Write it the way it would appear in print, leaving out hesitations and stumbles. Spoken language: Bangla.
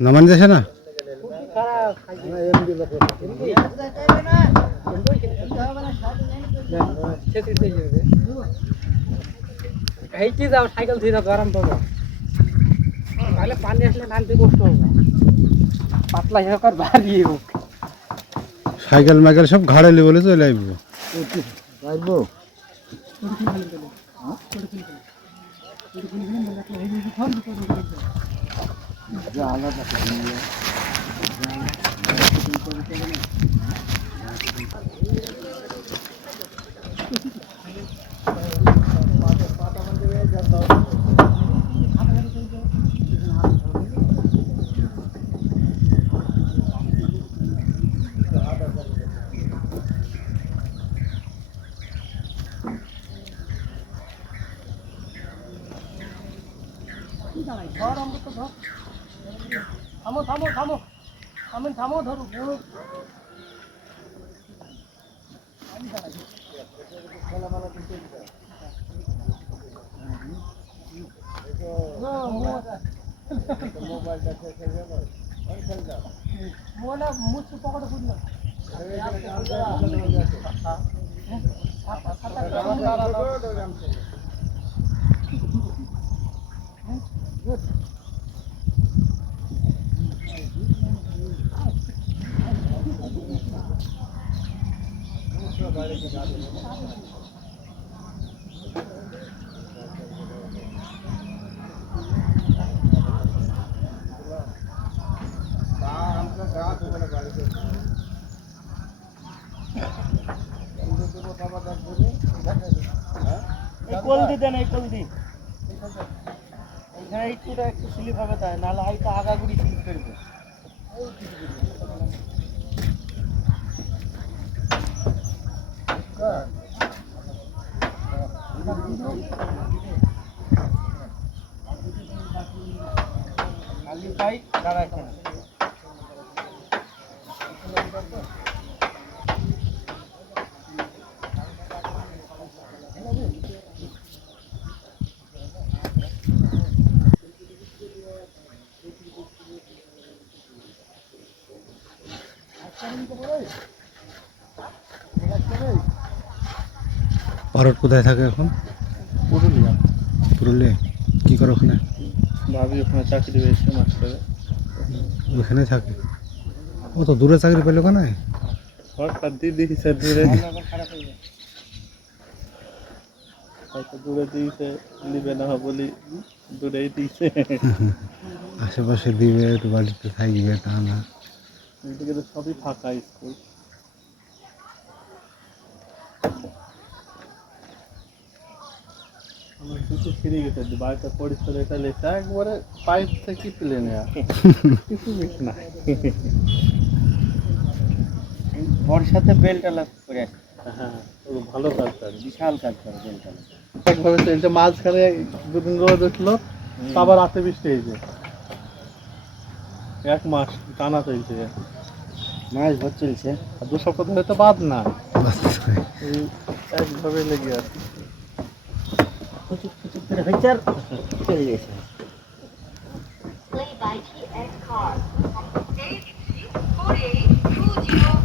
নামান যাচ্ছে না এইটি যাও সাইকেল ধুয়ে গরম পাবো তাহলে পানি আসলে নামতে কষ্ট হবে পাতলা হিসাব ভারী হোক সাইকেল মাইকেল সব ঘাড়ে বলে চলে আসবো থামো থামো থামো আমি থামো ধরো মোবাইলটা মুছে পকেটে খুললো কলদি দেন এই কলদি এখানে একটুটা একটু স্লিপ হবে তাই নাহলে হয়তো আগাগুড়ি স্লিপ করবে খালি পাই দাঁড়া এখানে পারট কোথায় থাকে এখন পুরুলিয়া পুরুলিয়া কি করে ওখানে ভাবি ওখানে চাকরি পেয়েছে মাস্টারে ওখানে থাকে ও তো দূরে চাকরি পেলো কেন সরকার দিয়ে দিয়েছে দূরে হয়তো দূরে দিয়েছে নিবে না বলি দূরেই দিয়েছে আশেপাশে দিবে একটু বাড়িতে থাকবে তা না এদিকে তো সবই ফাঁকা স্কুল আমার দুটো ছিঁড়ে গেছে বাড়িটা পরিষ্কার এটা লেখা একবারে পাইপ থেকে তুলে নেওয়া কিছু বেশ না ওর সাথে বেলটা লাগ করে হ্যাঁ ভালো কাজ করে বিশাল কাজ করে বেলটা একভাবে চলছে মাঝখানে দুদিন রোদ উঠলো আবার রাতে বৃষ্টি হয়েছে 1 মাস টানা চলছে মাস ভর চলছে আর 2 সপ্তাহ ধরে তো বাদ না একভাবে লেগে আছে চলে গেছে Play by TX Car. 8 48 20